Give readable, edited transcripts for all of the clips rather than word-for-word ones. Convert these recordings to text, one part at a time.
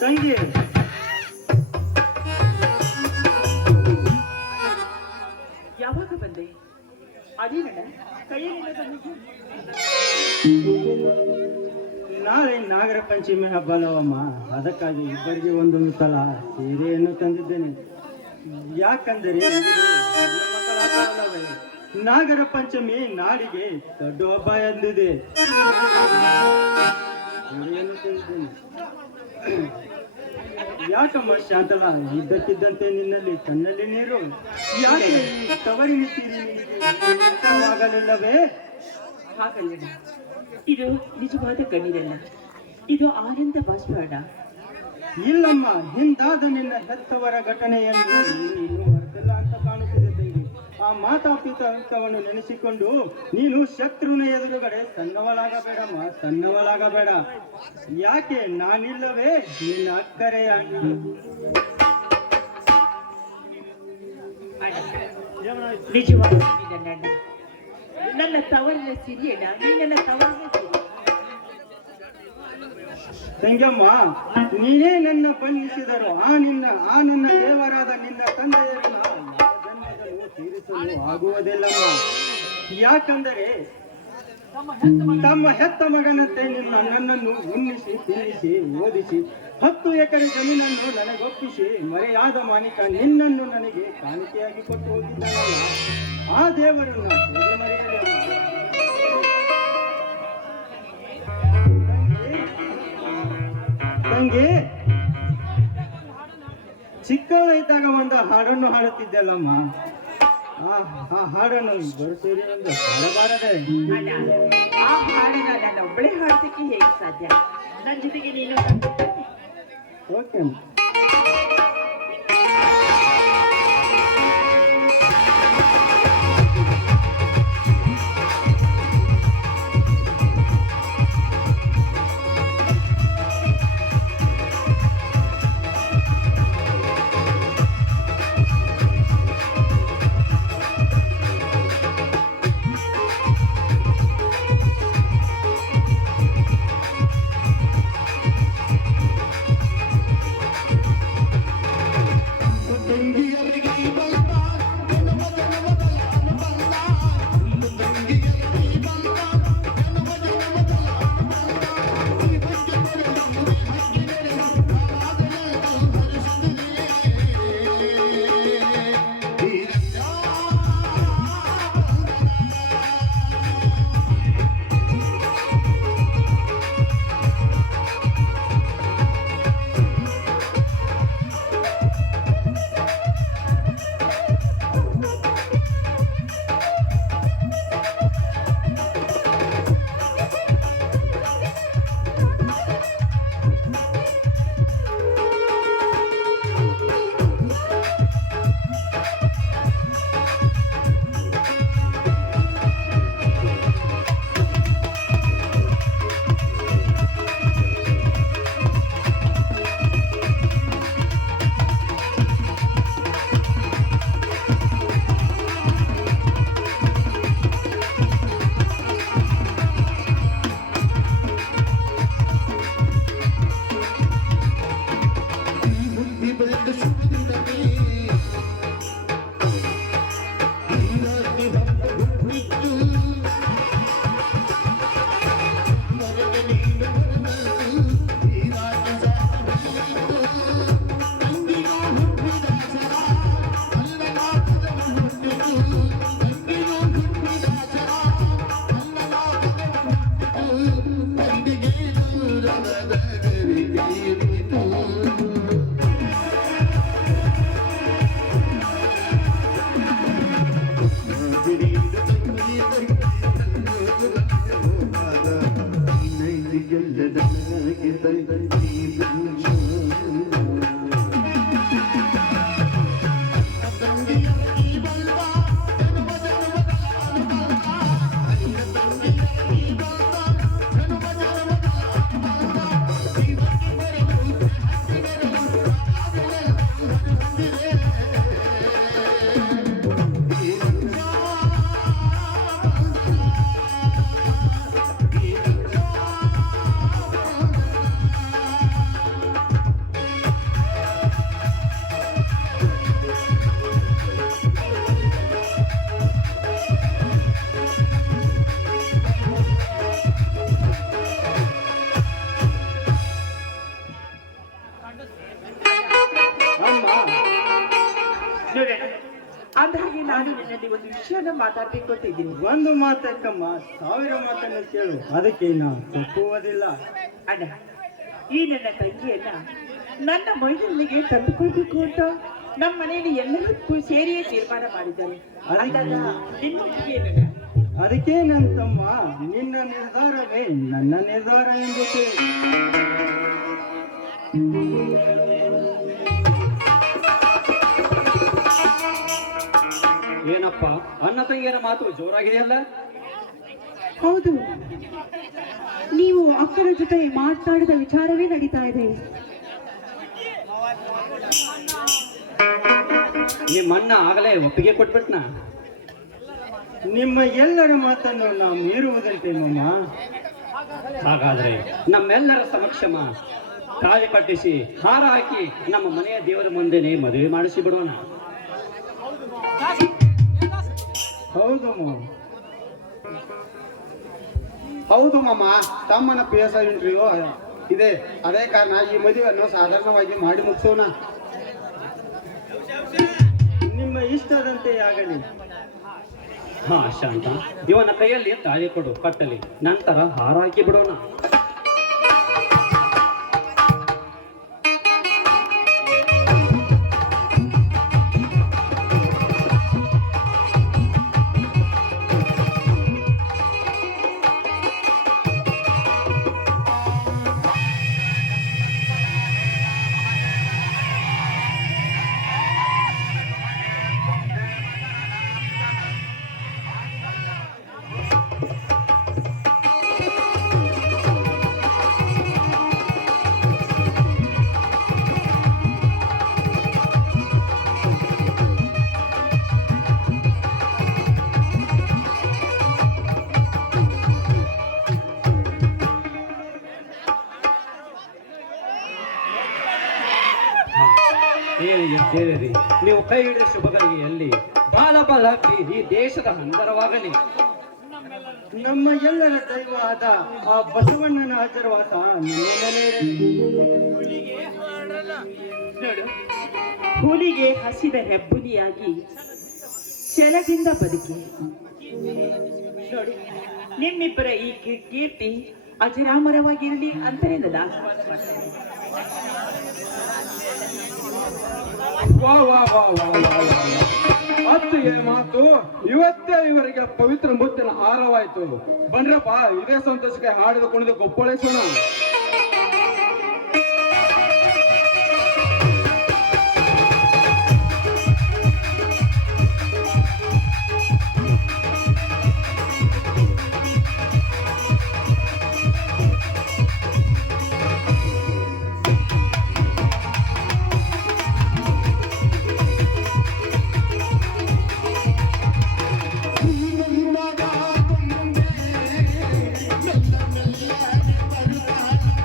ತಂಗಿ ಯಾವಾಗ ಬಂದೆ? ಅದೇನಣ್ಣ ಕೈಯಲ್ಲಿ ನಾಳೆ ನಾಗರ ಪಂಚಮಿ ಹಬ್ಬ ಅಲ್ಲವಮ್ಮ, ಅದಕ್ಕಾಗಿ ಇಬ್ಬರಿಗೆ ಒಂದೊಂದು ಸಲ ಸೀರೆಯನ್ನು ತಂದಿದ್ದೇನೆ. ಯಾಕಂದರೆ ನಾಗರ ಪಂಚಮಿ ನಾಡಿಗೆ ದೊಡ್ಡ ಹಬ್ಬ ಎಂದಿದೆ. ಸೀರೆಯನ್ನು ತಂದಿದ್ದೇನೆ. ಯಾಕಮ್ಮ ಶಾಂತಲ, ಇದ್ದಕ್ಕಿದ್ದಂತೆ ನಿನ್ನಲ್ಲಿ ಕಣ್ಣಲ್ಲಿ ನೀರು ಯಾಕೆ? ತವರಿನಿದ್ದೀರಿ ಹಾಗಲ್ಲ, ಇದು ನಿಜವಾದ ಕಣ್ಣೀರಲ್ಲ, ಇದು ಆನಂದ ಬಾಷ್ಪಣ. ಇಲ್ಲಮ್ಮ, ಹಿಂದಾದ ನಿನ್ನ ಹೆತ್ತವರ ಘಟನೆಯನ್ನು ನೀನು ಮರೆತಿಲ್ಲ ಅಂತ ಕಾಣುತ್ತಿದೆ ತಂಗಿ. ಆ ಮಾತಾಪಿತವನ್ನು ನೆನೆಸಿಕೊಂಡು ನೀನು ಶತ್ರುನ ಎದುರುಗಡೆ ಸಣ್ಣವಳಾಗಬೇಡಮ್ಮ, ಸಣ್ಣವಳಾಗಬೇಡ. ಯಾಕೆ? ನಾನಿಲ್ಲವೇ ನಿನ್ನ ಅಕ್ಕರೆಯ ನಿಜವಾದ ನನ್ನ ತವರಿನ ಸಿರಿಯಣ್ಣ, ನೀ ನನ್ನ ತವರಿನ ಸಿರಿ. ತಂಗಮ್ಮ, ನೀನೇ ನನ್ನ ಬಂಧಿಸಿದರು ಆ ನನ್ನ ದೇವರಾದ ನಿನ್ನ ತಂದೆಯರನ್ನ ಜನ್ಮದಲ್ಲೂ ತೀರಿಸಲು ಆಗುವುದಿಲ್ಲಮ್ಮ. ಯಾಕಂದರೆ ತಮ್ಮ ಹೆತ್ತ ಮಗನಂತೆ ನನ್ನನ್ನು ಉನ್ನಿಸಿ ತಿನ್ನಿಸಿ ಓದಿಸಿ 10 ಎಕರೆ ಜಮೀನನ್ನು ನನಗೊಪ್ಪಿಸಿ ಮರೆಯಾದ ಮಾನಿಕ ನಿನ್ನನ್ನು ನನಗೆ ಕಾಣಿಕೆಯಾಗಿ ಕೊಟ್ಟು ಹೋಗಿದ್ದಾನಲ್ಲ, ಆ ದೇವರನ್ನ ಹೇಗೆ ಮರೆಯಲಿ? ತಂಗಿ, ಚಿಕ್ಕವಳ ಇದ್ದಾಗ ಒಂದು ಹಾಡನ್ನು ಹಾಡುತ್ತಿದ್ದಲ್ಲಮ್ಮ, ಆ ಹಾಡನ್ನು ಬರುತ್ತೀರಿ ಒಂದು ಹಾಡಬಾರದೆ? ಆ ಹಾಡನ್ನ ನಾನು ಒಬ್ಬಳೇ ಹಾಡ್ಲಿಕ್ಕೆ ಹೇಗೆ ಸಾಧ್ಯ? ನನ್ನ ಜೊತೆಗೆ ನೀನು ಓಕೆ. ವಿಷಯನ ಮಾತಾಡ್ಬೇಕು ಅಂತ ಇದ್ದೀನಿ. ಒಂದು ಮಾತಕ್ಕಮ್ಮ 1000 ಮಾತನ್ನು ಕೇಳು, ಅದಕ್ಕೆ ನಾ ತಪ್ಪುವುದಿಲ್ಲ. ಅಣ್ಣ, ಈ ನನ್ನ ತಂಗಿಯನ್ನ ನನ್ನ ಮೈದೂರಿಗೆ ತಂದುಕೊಳ್ಬೇಕು ಅಂತ ನಮ್ಮ ಮನೆಯಲ್ಲಿ ಎಲ್ಲರೂ ಸೇರಿಯೇ ತೀರ್ಮಾನ ಮಾಡಿದ್ದಾರೆ. ಅಂದಾಗ ನಿಮ್ಮ ಒಪ್ಪಿಗೆ ಏನಣ್ಣ? ಅದಕ್ಕೆ ನನ್ನ ತಮ್ಮ, ನಿನ್ನ ನಿರ್ಧಾರವೇ ನನ್ನ ನಿರ್ಧಾರ ಎಂದು ಕೇಳಿ. ಏನಪ್ಪ, ಅಣ್ಣ ತಂಗಿಯರ ಮಾತು ಜೋರಾಗಿದೆಯಲ್ಲ? ಹೌದು, ನೀವು ಅಕ್ಕನ ಜೊತೆ ಮಾತನಾಡಿದ ವಿಚಾರವೇ ನಡೀತಾ ಇದೆ. ನಿಮ್ಮಣ್ಣ ಆಗಲೇ ಒಪ್ಪಿಗೆ ಕೊಟ್ಬಿಟ್ನಾ? ನಿಮ್ಮ ಎಲ್ಲರ ಮಾತನ್ನು ನಾ ಮೀರುವುದಂತೆ ಮಮ್ಮ. ಹಾಗಾದ್ರೆ ನಮ್ಮೆಲ್ಲರ ಸಮಕ್ಷಮ ತಾಳಿ ಕಟ್ಟಿಸಿ ಹಾರ ಹಾಕಿ ನಮ್ಮ ಮನೆಯ ದೇವರ ಮುಂದೆನೆ ಮದುವೆ ಮಾಡಿಸಿ ಬಿಡೋಣ. ಹೌದು ಮಮ್ಮ. ಹೌದು ಮಾಮ, ತಮ್ಮನ PSI ಇಂಟರ್ವ್ಯೂ ಇದೆ. ಅದೇ ಕಾರಣ ಈ ಮದುವೆಯನ್ನು ಸಾಧಾರಣವಾಗಿ ಮಾಡಿ ಮುಗಿಸೋಣ. ನಿಮ್ಮ ಇಷ್ಟದಂತೆ ಆಗಲಿ. ಹಾ ಶಾಂತ, ಇವನ ಕೈಯಲ್ಲಿ ತಾಳಿ ಕೊಡು, ಕಟ್ಟಲಿ, ನಂತರ ಹಾರ ಹಾಕಿ ಬಿಡೋಣ. ಸೇರಿರಿ, ನೀವು ಕೈ ಹಿಡಿದ ಶುಭಗಳಿಗೆಯಲ್ಲಿ ಬಾಲ ಬಾಲಾಗ್ಲಿ ಈ ದೇಶದ ಹಂದರವಾಗಲಿ. ನಮ್ಮ ಎಲ್ಲರ ದೈವ ಆದ ಆ ಬಸವಣ್ಣನ ಆಶೀರ್ವಾದ ನಮ್ಮೇಲೆ ಇರಲಿ. ನೋಡು, ಹುಲಿಗೆ ಹಸಿದ ಹೆಬ್ಬುಲಿಯಾಗಿ ಛಲದಿಂದ ಬದುಕಿ. ನೋಡಿ, ನಿಮ್ಮಿಬ್ಬರ ಈ ಕೀರ್ತಿ ಅಜರಾಮರವಾಗಿರಲಿ ಅಂತಲೇ ನಾನು ಆಹ್ವಾನ ಮಾಡ್ತಾ ಇದ್ದೀನಿ. ವಾ ವಾ ವಾ ವಾ ವಾ ವಾ. ಅತ್ತಿಗೆ ಮಾತು ಇವತ್ತೇ ಇವರಿಗೆ ಪವಿತ್ರ ಮುತ್ತಿನ ಹಾರವಾಯ್ತು. ಬನ್ರಪ್ಪ, ಇದೇ ಸಂತೋಷಕ್ಕೆ ಹಾಡಿದ ಕುಣಿದು ಗೊಪ್ಪಳಿಸೋಣ. Thank you.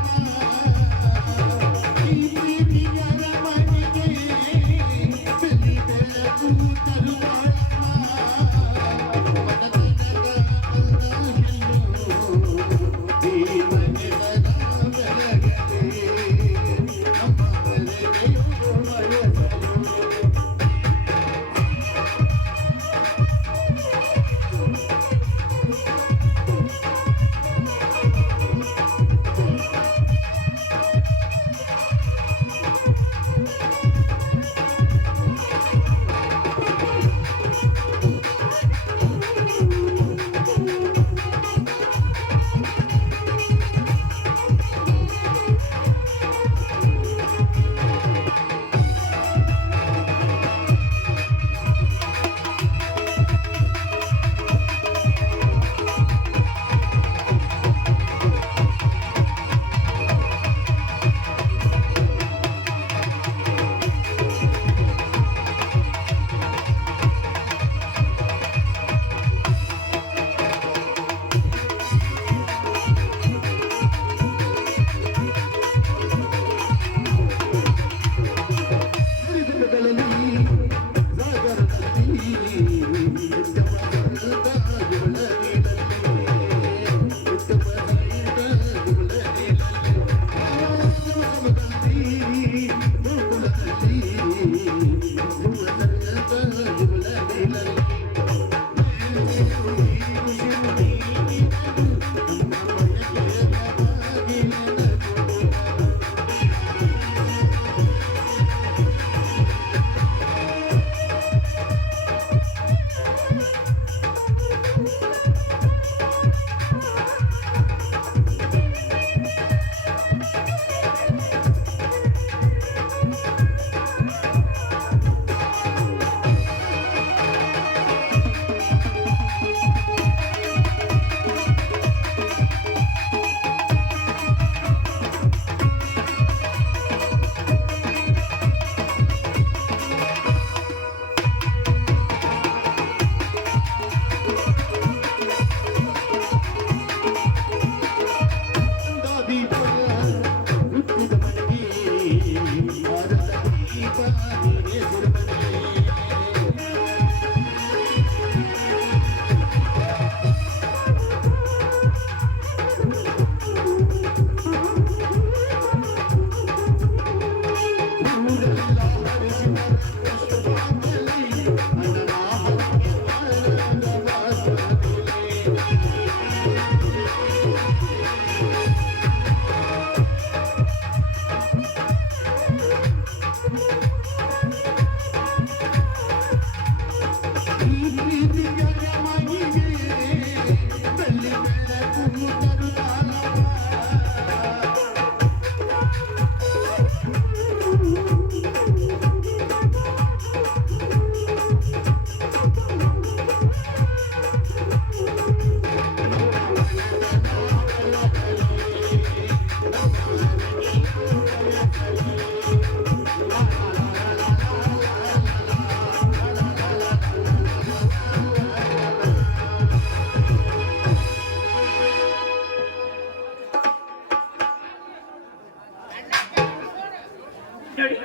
ನೋಡಿ,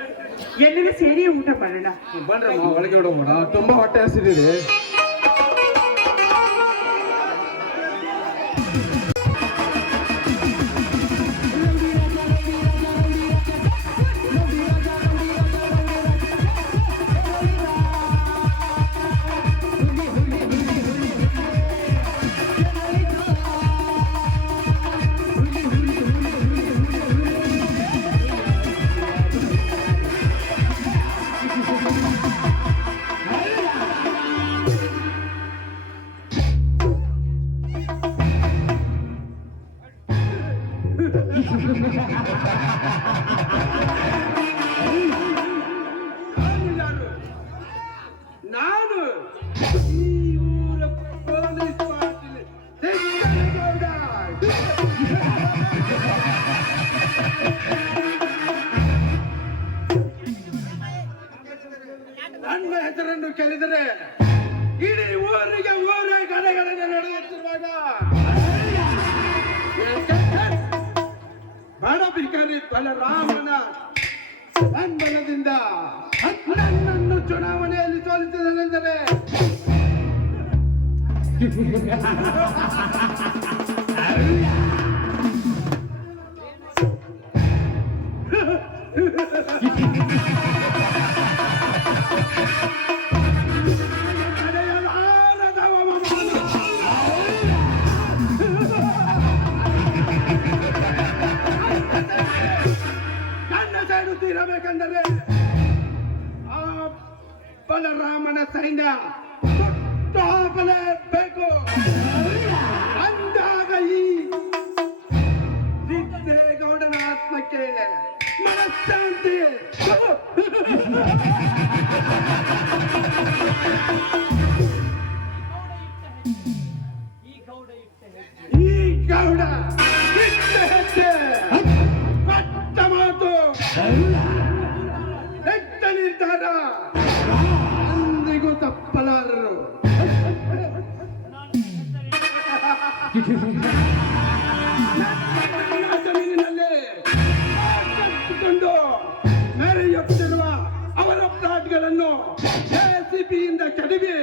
ಎಲ್ಲರೂ ಸೇರಿ ಊಟ ಮಾಡೋಣ. ಬನ್ರಮ್ಮ ಒಳಗೆ ಹೋಗೋಣ, ತುಂಬಾ ಹೊಟ್ಟೆ ಹಸಿದಿದೆ. ನಾನು ಈ ಊರ ಪೊಲೀಸ್ ಪಾಟೀಲ್ ಸಿದ್ದನಗೌಡ. ನನ್ನ ಹೆಸರನ್ನು ಕೇಳಿದರೆ ಇಡೀ ಊರಿಗೆ ಊರೇ ಗಡಗಡನೆ ನಡೆಯುತ್ತಿರುವಾಗ ಬಡ ಬಿಕಾರಿ ಬಲರಾಮನ ಬೆಂಬಲದಿಂದ ನನ್ನನ್ನು ಚುನಾವಣೆಯಲ್ಲಿ ಸೋಲಿಸಿದನೆಂದರೆ ನಡೆಯಲಾರದ ಅವಮಾನ. ನನ್ನ ಸೇರುತ್ತಿರಬೇಕೆಂದರೆ ಆ ಬಲರಾಮನ ಸೈನ್ಯ ಸುಟ್ಟು ಹಾಕಲೇಬೇಕು. ಅಂದಾಗ ಈ ಸಿದ್ದೇಗೌಡನ ಆತ್ಮಕ್ಕೆ ಮನಃಶಾಂತಿ. ಈ ಗೌಡ ಇಟ್ಟ ಹೆಜ್ಜೆ, ಕೊಟ್ಟ ಮಾತು, ತೆತ್ತ ನಿರ್ಧಾರ ಎಂದಿಗೂ ತಪ್ಪಲಾರರು. ನನ್ನ ಜಮೀನಿನಲ್ಲಿ ಕಟ್ಟಿಕೊಂಡು ಮೆರೆಯುತ್ತಿರುವ ಅವರ ಪ್ಲಾಟ್ಗಳನ್ನು JCB ಯಿಂದ ಕೆಡವಿ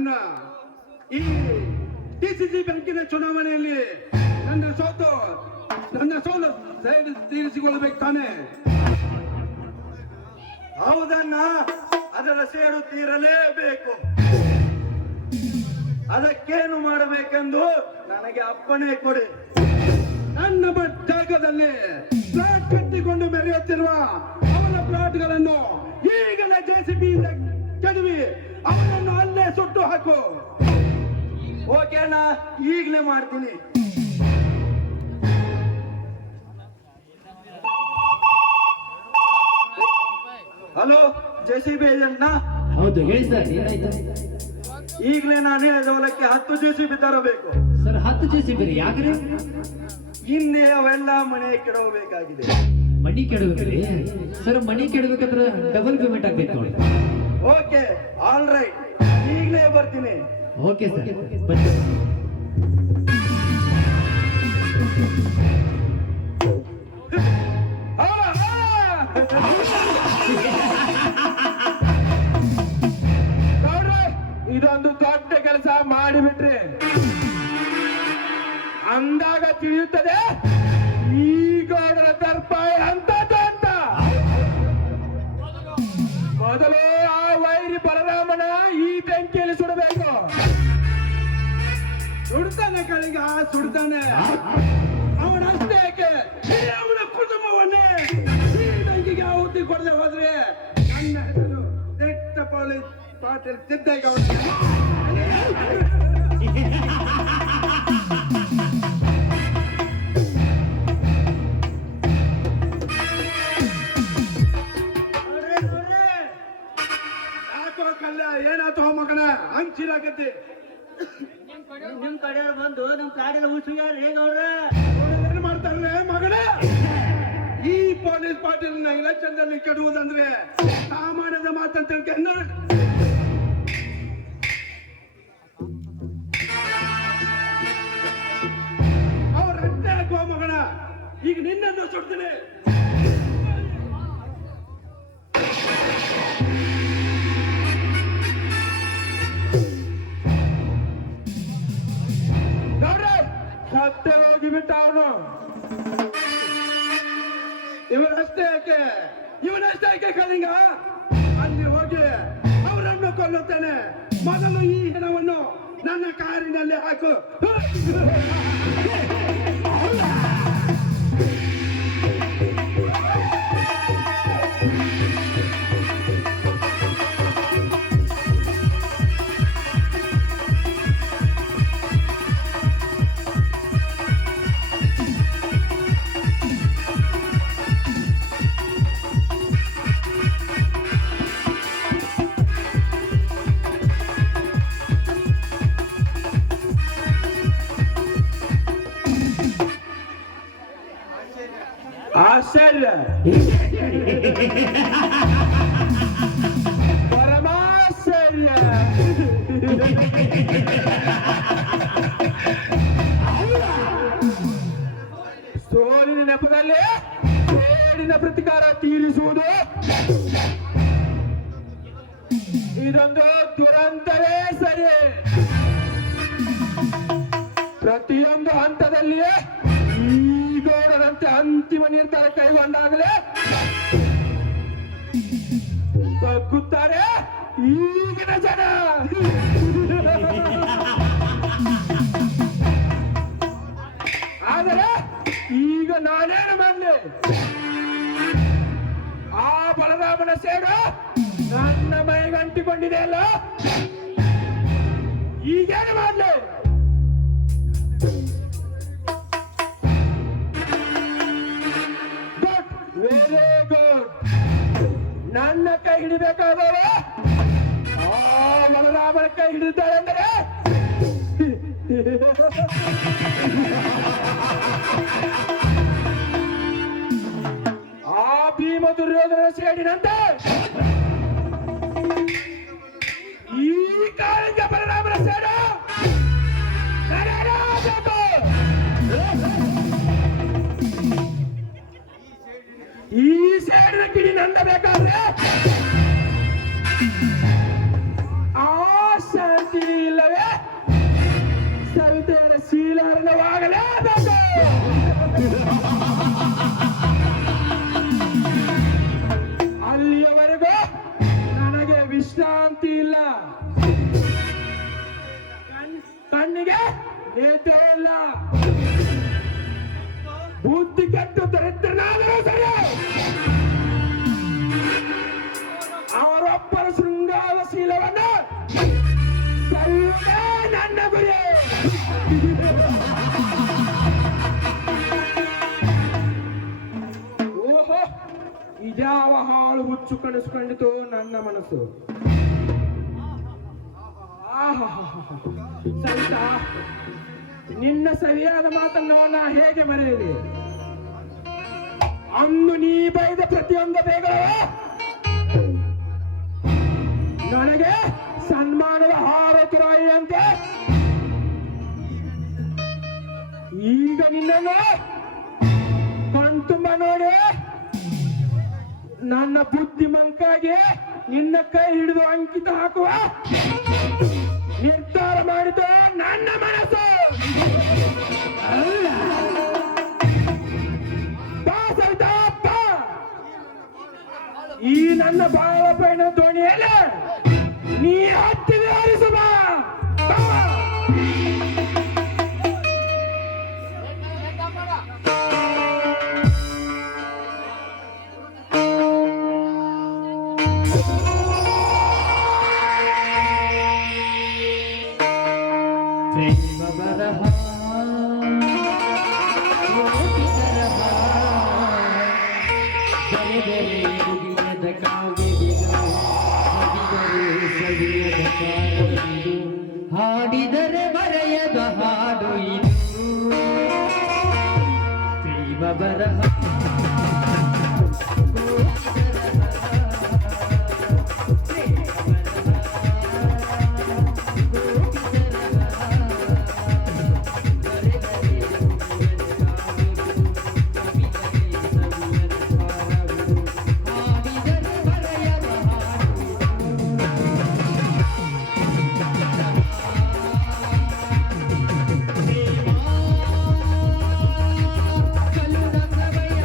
ನನ್ನ ಈ ಡಿಸಿಸಿ ಬ್ಯಾಂಕಿನ ಚುನಾವಣೆಯಲ್ಲಿ ನನ್ನ ಸೋಲು ತೀರಿಸಿಕೊಳ್ಳಬೇಕು ತಾನೆ. ಹೌದಣ್ಣ, ಅದರ ಸೇಡು ತೀರಲೇಬೇಕು. ಅದಕ್ಕೇನು ಮಾಡಬೇಕೆಂದು ನನಗೆ ಅಪ್ಪಣೆ ಕೊಡಿ. ನನ್ನ ಜಾಗದಲ್ಲಿ ಪ್ಲಾಟ್ ಕಟ್ಟಿಕೊಂಡು ಮೆರೆಯುತ್ತಿರುವ ಅವನ ಪ್ಲಾಟ್ಗಳನ್ನು ಈಗಲೇ ಜೆಸಿಬಿಯಿಂದ ಕೆಡವಿ ಅವನನ್ನು ಅಲ್ಲೇ ಸುಟ್ಟು ಹಾಕು. ಓಕೆ ಅಣ್ಣ, ಈಗಲೇ ಮಾಡ್ತೀನಿ. ಹಲೋ, ಜೆಸಿಬಿ ಏಜೆಂಟ್ನ? ಹೌದು, ಹೇಳಿ ಸರ್, ಏನಾಯ್ತು? ಈಗಲೇ ನಾನು ಹೇಳಿದ ಹೊಲಕ್ಕೆ 10 ಜೆಸಿಬಿ ತರಬೇಕು. ಸರ್, 10 JCB ಯಾಕ್ರಿ? ಇನ್ನೇ ಅವೆಲ್ಲ ಮನೆ ಕೆಡವಬೇಕಾಗಿದೆ. ಮಣಿ ಕೆಡಬೇಕ್ರಿ? ಸರ್, ಮಣಿ ಕೆಡಬೇಕಂದ್ರೆ ಡಬಲ್ ಪೇಮೆಂಟ್ ಆಗ್ಬೇಕು ನೋಡಿ. ಓಕೆ, ಆಲ್ ರೈಟ್, ಈಗಲೇ ಬರ್ತೀನಿ. ಓಕೆ ಸರ್, ಬನ್ನಿ. ನೋಡ್ರಿ, ಇದೊಂದು ದೊಡ್ಡ ಕೆಲಸ ಮಾಡಿಬಿಟ್ರಿ ಅಂದಾಗ ತಿಳಿಯುತ್ತದೆ ಈ ಗೌಡರ ದರ್ಪ ಅಂತದ್ದು ಅಂತ. ಮೊದಲು ಆ ವೈರಿ ಬಲರಾಮನ ಈ ಬೆಂಕಿಯಲ್ಲಿ ಸುಡಬೇಕು. ಸುಡ್ತಾನೆ ಕಳಿಗ, ಸುಡ್ತಾನೆ. ಅವನಷ್ಟೇ ಯಾಕೆ, ಅವನ ಕುಟುಂಬವನ್ನೇ ಈ ಬೆಂಕಿಗೆ ಆಹುತಿ ಕೊಡದೆ ಹೋದ್ರೆ ನನ್ನ ಹೆಸರು ನೆಟ್ಟ ಪೊಲೀಸ್ ಪಾಟೀಲ್ ಸಿದ್ದೇಗೌಡ. ಯಾಕೋ ಕಲ್ಯ, ಏನಾಯ್ತು ಮಗನ ಹಂಚಿಲಾಗತ್ತಿ? ನಿಮ್ ಕಡೆ ಬಂದು ನಮ್ ಕಾಡೆಲ್ಲ ಉಳಿಸ್ಯಾರ ಹೇಗವ್ರ? ಏನ್ ಮಾಡ್ತಾರಲ್ಲ ಮಗನ? ಈ ಪೊಲೀಸ್ ಪಾಟೀಲ್ ಎಲೆಕ್ಷನ್ ದಲ್ಲಿ ಕೆಡುವುದಂದ್ರೆ ಸಾಮಾನ್ಯದ ಮಾತಂತ ತಿಳ್ಕೊಂಡು ಅವ್ರ ಅಡ್ಡೆ ಹಾಕುವ ಮಗನ. ಈಗ ನಿನ್ನನ್ನು ಸುಡ್ತೀನಿ. ನೋಡ್ರಿ, ಸತ್ಯ ಹೋಗಿಬಿಟ್ಟ ಅವನು. ಇವನಷ್ಟೇ ಯಾಕೆ ಕಲಿಂಗ? ಅಲ್ಲಿ ಹೋಗಿ ಅವರನ್ನು ಕೊಲ್ಲುತ್ತೇನೆ. ಮೊದಲು ಈ ಹೆಣವನ್ನು ನನ್ನ ಕಾರಿನಲ್ಲಿ ಹಾಕು. ಆಶ್ಚರ್ಯ, ಪರಮಾಶ್ಚರ್ಯ. ಸೋಲಿನ ನೆಪದಲ್ಲಿ ಸೇಡಿನ ಪ್ರತಿಕಾರ ತೀರಿಸುವುದು ಇದೊಂದು ದುರಂತವೇ ಸರಿ. ಪ್ರತಿಯೊಂದು ಹಂತದಲ್ಲಿಯೇ ಈ ಗೌಡರಂತೆ ಅಂತಿಮ ನಿರ್ಧಾರ ಕೈಗೊಂಡಾಗಲೇ ಬಗ್ಗುತ್ತಾರೆ ಈಗಿನ ಜನ. ಆದರೆ ಈಗ ನಾನೇನು ಮಾಡಲಿ? ಆ ಬಲರಾಮನ ಸೇಡು ನನ್ನ ಮೈಗಂಟಿಕೊಂಡಿದೆ ಅಲ್ಲ, ಈಗೇನು ಮಾಡಲಿ? Very good. ನನ್ನ ಕೈ ಹಿಡಿಬೇಕಾದವ ಆ ಬಲರಾಮನ ಕೈ ಹಿಡಿದಾಳೆ ಅಂದರೆ ಆ ಭೀಮ ದುರ್ಯೋಧನ ಸೇಡಿನಂತೆ ಈ ಕಾಳಿಂಗ ಬಲರಾಮನ ಸೇಡು ನಡೆಯಬೇಕು. ಈ ಸೇಡಿನ ಕಿಡಿ ನಂದ ಬೇಕಾದ್ರೆ ಆ ಶಾಂತಿ ಬುದ್ಧಿ ಕೆಟ್ಟು ದರಿದ್ರನಾದರೂ ಸರಿ ಅವರೊಬ್ಬರ ಶೃಂಗಾರ ಶೀಲವನ್ನು ಸಲ್ಲುವುದೇ ನನ್ನ ಗುರಿ. ಓಹೋ, ಇದ್ಯಾವ ಹಾಳು ಹುಚ್ಚು ಕಣಿಸ್ಕೊಂಡಿತು ನನ್ನ ಮನಸ್ಸು. ಸರಿತ, ನಿನ್ನ ಸರಿಯಾದ ಮಾತನ್ನು ನಾ ಹೇಗೆ ಮರೆಯಲಿ? ಅಂದು ನೀ ಬೈದ ಪ್ರತಿಯೊಂದು ಬೇಗವೂ ನನಗೆ ಸನ್ಮಾನದ ಹಾರತುರಾಯಿಯಂತೆ ಈಗ ನಿನ್ನನ್ನು ಕಣ್ತುಂಬ ನೋಡಿ ನನ್ನ ಬುದ್ಧಿಮಂಕಾಗಿ ನಿನ್ನ ಕೈ ಹಿಡಿದು ಅಂಕಿತ ಹಾಕುವ ನಿರ್ಧಾರ ಮಾಡಿತು ನನ್ನ ಮನಸ್ಸು. ಈ ನನ್ನ ಬಾಳ ಪಯಣ ದೋಣಿಯಲ್ಲಿ ನೀ ಹತ್ತಿ ವಿವರಿಸುವ. ಹಾಡಿದರೆ ಬರೆಯದ ಹಾಡು ಇದು ಪ್ರೇಮ ಬರಹ. ಕಲು ರಂಗವಯ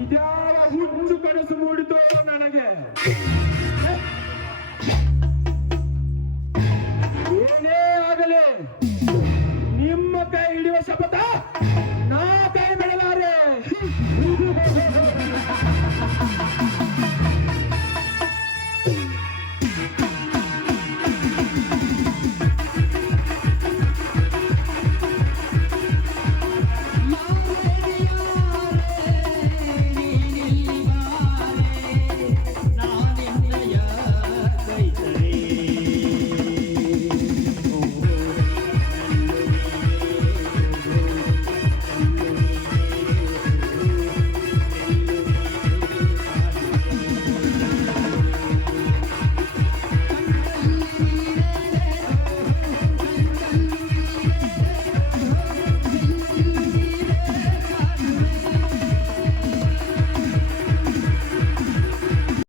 ಇದ್ಯಾವ ಹುಚ್ಚು ಕನಸು ಮೂಡಿತು ನನಗೆ. ಏನೇ ಆಗಲಿ ನಿಮ್ಮ ಕೈ ಹಿಡಿಯುವ ಶಪಥ ನಾ ಕೈ ಬಿಡಲಾರೆ.